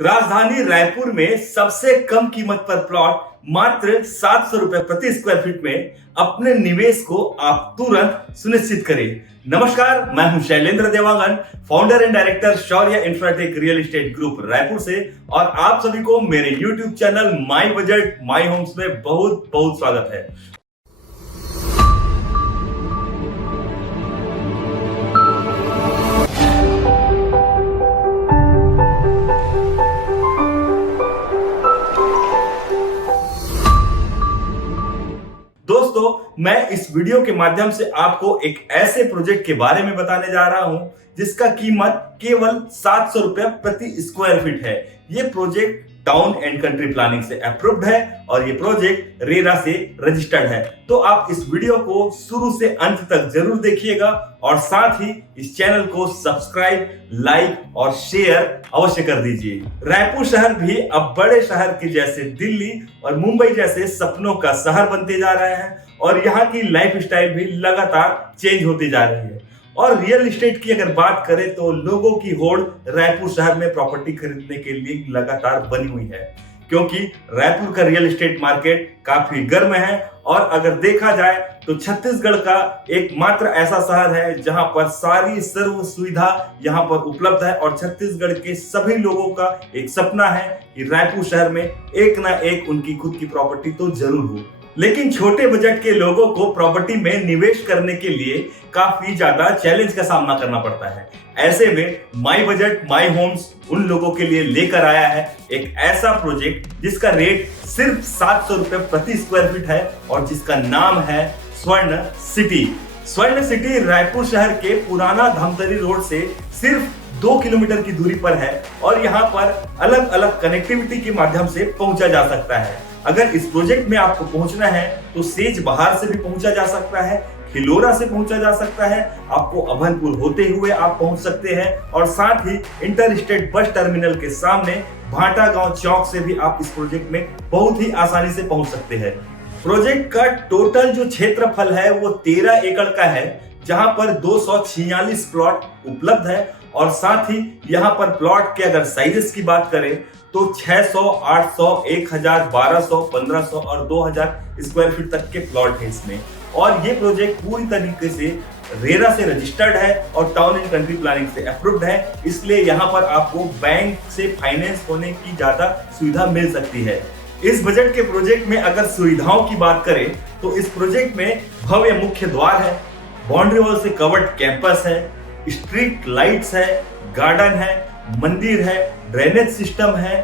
राजधानी रायपुर में सबसे कम कीमत पर प्लॉट मात्र 700 रुपए प्रति स्क्वायर फीट में अपने निवेश को आप तुरंत सुनिश्चित करें। नमस्कार, मैं हूं Shailendra Dewangan, founder and director Shaurya Infratech real estate group Raipur से, और आप सभी को मेरे YouTube channel My Budget My Homes में बहुत बहुत स्वागत है। दोस्तों, मैं इस वीडियो के माध्यम से आपको एक ऐसे प्रोजेक्ट के बारे में बताने जा रहा हूं जिसका कीमत केवल 700 रुपए प्रति स्क्वायर फीट है। यह project town and country planning से अप्रूव्ड है और ये प्रोजेक्ट रेरा से रजिस्टर्ड है। तो आप इस वीडियो को शुरू से अंत तक जरूर देखिएगा और साथ ही इस चैनल को सब्सक्राइब, लाइक और शेयर अवश्य कर दीजिए। रायपुर शहर भी अब बड़े शहर के जैसे दिल्ली और मुंबई जैसे सपनों का शहर बनते जा रहा है और यहाँ की लाइफ स्टाइल भी लगातार चेंज होती जा रही है। और रियल एस्टेट की अगर बात करें तो लोगों की होड़ रायपुर शहर में प्रॉपर्टी खरीदने के लिए लगातार बनी हुई है, क्योंकि रायपुर का रियल एस्टेट मार्केट काफी गर्म है। और अगर देखा जाए तो छत्तीसगढ़ का एकमात्र ऐसा शहर है जहां पर सारी सर्व सुविधा यहां पर उपलब्ध है और छत्तीसगढ़ के सभी लोगों का एक सपना है कि रायपुर शहर में एक ना एक उनकी खुद की प्रॉपर्टी तो जरूर हो। लेकिन छोटे बजट के लोगों को प्रॉपर्टी में निवेश करने के लिए काफी ज्यादा चैलेंज का सामना करना पड़ता है। ऐसे में माई बजट माई होम्स उन लोगों के लिए लेकर आया है एक ऐसा प्रोजेक्ट जिसका रेट सिर्फ 700 रुपए प्रति स्क्वायर फीट है और जिसका नाम है स्वर्ण सिटी। स्वर्ण सिटी रायपुर शहर के पुराना धमतरी रोड से सिर्फ 2 किलोमीटर की दूरी पर है और यहाँ पर अलग अलग कनेक्टिविटी के माध्यम से पहुंचा जा सकता है। अगर इस प्रोजेक्ट में आपको पहुंचना है तो सेज बहार से भी पहुंचा जा सकता है, खिलोरा से पहुंचा जा सकता है, आपको अभनपुर होते हुए आप पहुंच सकते हैं और साथ ही इंटर स्टेट बस टर्मिनल के सामने भाटा गांव चौक से भी आप इस प्रोजेक्ट में बहुत ही आसानी से पहुंच सकते हैं। प्रोजेक्ट का टोटल जो क्षेत्रफल है वो 13 एकड़ का है, जहां पर 246 प्लॉट उपलब्ध है और साथ ही यहाँ पर प्लॉट के अगर साइजेस की बात करें तो 600, 800, 1000, 1200, 1500 और 2000 स्क्वायर फीट तक के प्लॉट है इसमें। और ये प्रोजेक्ट पूरी तरीके से रेरा से रजिस्टर्ड है और टाउन एंड कंट्री प्लानिंग से अप्रूव्ड है, इसलिए यहाँ पर आपको बैंक से फाइनेंस होने की ज्यादा सुविधा मिल सकती है। इस बजट के प्रोजेक्ट में अगर सुविधाओं की बात करें तो इस प्रोजेक्ट में भव्य मुख्य द्वार है, बाउंड्री वॉल से कवर्ड कैंपस है, स्ट्रीट लाइट्स है, गार्डन है, मंदिर है, ड्रेनेज सिस्टम है,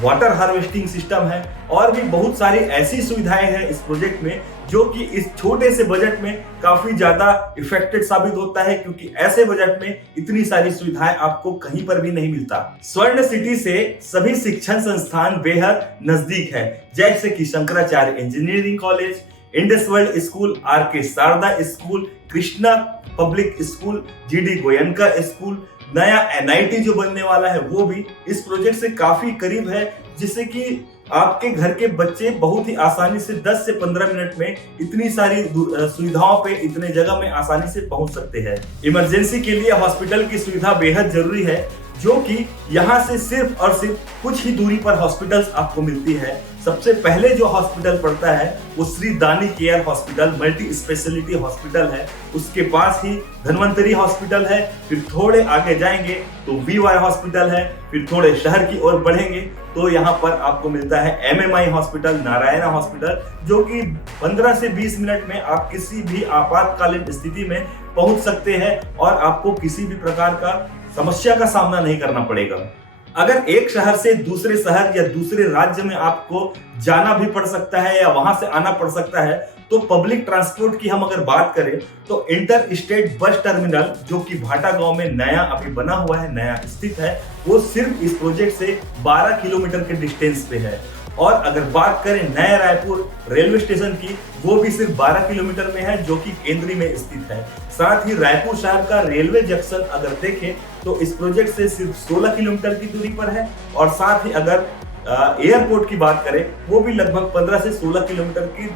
वाटर हार्वेस्टिंग सिस्टम है और भी बहुत सारी ऐसी सुविधाएं हैं इस प्रोजेक्ट में जो कि इस छोटे से बजट में काफी ज्यादा इफेक्टेड साबित होता है, क्योंकि ऐसे बजट में इतनी सारी सुविधाएं आपको कहीं पर भी नहीं मिलता। स्वर्ण सिटी से सभी शिक्षण संस्थान बेहद नजदीक है, जैसे कि Shankaracharya engineering college, Indus world school, R K. Sharda school, Krishna public school, G D. Goenka school, नया एनआईटी जो बनने वाला है वो भी इस प्रोजेक्ट से काफी करीब है, जिससे कि आपके घर के बच्चे बहुत ही आसानी से 10 से 15 मिनट में इतनी सारी सुविधाओं पे इतने जगह में आसानी से पहुंच सकते हैं। इमरजेंसी के लिए हॉस्पिटल की सुविधा बेहद जरूरी है, जो कि यहाँ से सिर्फ और सिर्फ कुछ ही दूरी पर हॉस्पिटल्स आपको मिलती है। सबसे पहले जो हॉस्पिटल पड़ता है वो श्री दानी care hospital multi speciality hospital है, उसके पास ही धन्वंतरी हॉस्पिटल है, फिर थोड़े आगे जाएंगे तो वीवाई हॉस्पिटल है, फिर थोड़े शहर की ओर बढ़ेंगे तो यहाँ पर आपको मिलता है एमएमआई हॉस्पिटल, नारायणा हॉस्पिटल, जो कि 15 से 20 मिनट में आप किसी भी आपातकालीन स्थिति में पहुंच सकते हैं और आपको किसी भी प्रकार का समस्या का सामना नहीं करना पड़ेगा। अगर एक शहर से दूसरे शहर या दूसरे राज्य में आपको जाना भी पड़ सकता है या वहां से आना पड़ सकता है तो पब्लिक ट्रांसपोर्ट की हम अगर बात करें तो इंटर स्टेट बस टर्मिनल जो कि भाटा गांव में नया अभी बना हुआ है, नया स्थित है, वो सिर्फ इस प्रोजेक्ट से 12 किलोमीटर के डिस्टेंस पे है। और अगर बात करें नया रायपुर रेलवे स्टेशन की, वो भी सिर्फ 12 किलोमीटर में है, जो कि केंद्री में स्थित है। साथ ही रायपुर शहर का रेलवे जंक्शन अगर देखें तो इस प्रोजेक्ट से सिर्फ 16 किलोमीटर की दूरी पर है और साथ ही अगर एयरपोर्ट की बात करें वो भी लगभग 15 से 16 किलोमीटर की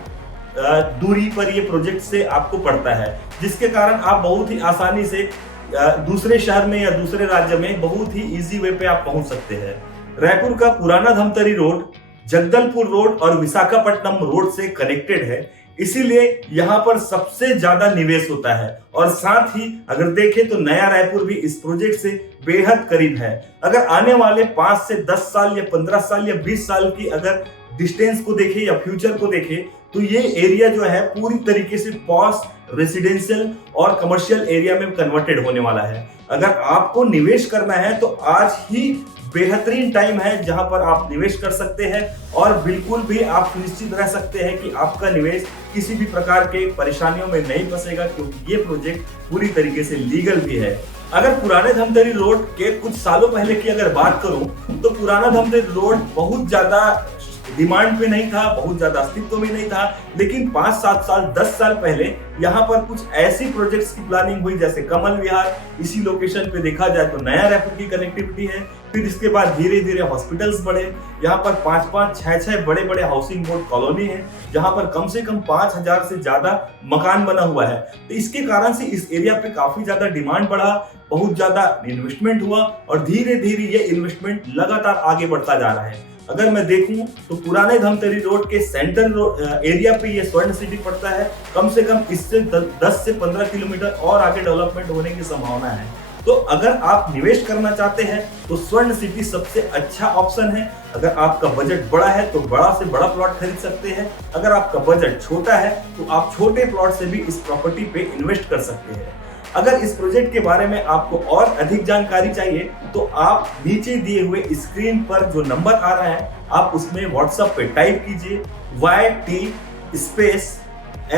दूरी पर ये प्रोजेक्ट से आपको पड़ता है, जिसके कारण आप बहुत ही आसानी से दूसरे शहर में या दूसरे राज्य में बहुत ही इजी वे पे आप पहुंच सकते हैं। रायपुर का पुराना धमतरी रोड जगदलपुर रोड और विशाखापट्टनम रोड से कनेक्टेड है, इसीलिए यहाँ पर सबसे ज्यादा निवेश होता है। और साथ ही अगर देखें तो नया रायपुर भी इस प्रोजेक्ट से बेहद करीब है। अगर आने वाले 5 से 10 साल या 15 साल या 20 साल की अगर डिस्टेंस को देखें या फ्यूचर को देखें तो ये एरिया जो है पूरी तरीके से पॉश रेसिडेंशियल और कमर्शियल एरिया में कन्वर्टेड होने वाला है। अगर आपको निवेश करना है तो आज ही बेहतरीन टाइम है जहां पर आप निवेश कर सकते हैं और बिल्कुल भी आप निश्चित रह सकते हैं कि आपका निवेश किसी भी प्रकार के परेशानियों में नहीं फंसेगा, क्योंकि ये प्रोजेक्ट पूरी तरीके से लीगल भी है। अगर पुराने धमतरी रोड के कुछ सालों पहले की अगर बात करूं तो पुराना धमतरी रोड बहुत ज्यादा डिमांड पे नहीं था, बहुत ज्यादा अस्तित्व में नहीं था, लेकिन 5-7 साल 10 साल पहले यहाँ पर कुछ ऐसी प्रोजेक्ट्स की प्लानिंग हुई जैसे कमल विहार। इसी लोकेशन पे देखा जाए तो नया रायपुर की कनेक्टिविटी है। फिर इसके बाद धीरे धीरे हॉस्पिटल्स बढ़े, यहाँ पर 5-5, 6-6 बड़े बड़े हाउसिंग बोर्ड कॉलोनी है जहाँ पर कम से कम 5000 से ज्यादा मकान बना हुआ है। तो इसके कारण से इस एरिया पे काफी ज्यादा डिमांड बढ़ा, बहुत ज्यादा इन्वेस्टमेंट हुआ और धीरे धीरे ये इन्वेस्टमेंट लगातार आगे बढ़ता जा रहा है। अगर मैं देखूं तो पुराने धमतरी रोड के सेंट्रल एरिया पे ये स्वर्ण सिटी पड़ता है। कम से कम इससे 10 से 15 किलोमीटर और आगे डेवलपमेंट होने की संभावना है। तो अगर आप निवेश करना चाहते हैं तो स्वर्ण सिटी सबसे अच्छा ऑप्शन है। अगर आपका बजट बड़ा है तो बड़ा से बड़ा प्लॉट खरीद सकते हैं। अगर आपका बजट छोटा है तो आप छोटे प्लॉट से भी इस प्रॉपर्टी पे इन्वेस्ट कर सकते हैं। अगर इस प्रोजेक्ट के बारे में आपको और अधिक जानकारी चाहिए तो आप नीचे दिए हुए स्क्रीन पर जो नंबर आ रहा है आप उसमें व्हाट्सएप पे टाइप कीजिए YT स्पेस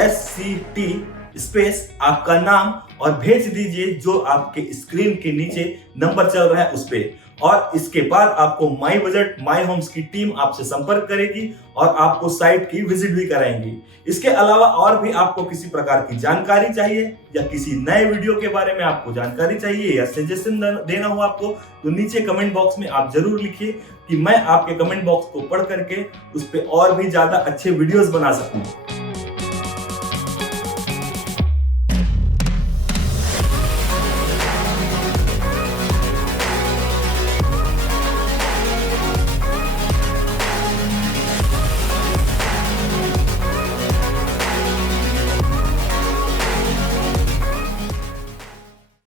SCT स्पेस आपका नाम और भेज दीजिए जो आपके स्क्रीन के नीचे नंबर चल रहा है उस पे। और इसके बाद आपको माई बजट माई होम्स की टीम आपसे संपर्क करेगी और आपको साइट की विजिट भी कराएंगी। इसके अलावा और भी आपको किसी प्रकार की जानकारी चाहिए या किसी नए वीडियो के बारे में आपको जानकारी चाहिए या सजेशन देना हो आपको तो नीचे कमेंट बॉक्स में आप जरूर लिखिए कि मैं आपके कमेंट बॉक्स को पढ़ करके उस पर और भी ज्यादा अच्छे वीडियोस बना सकूं।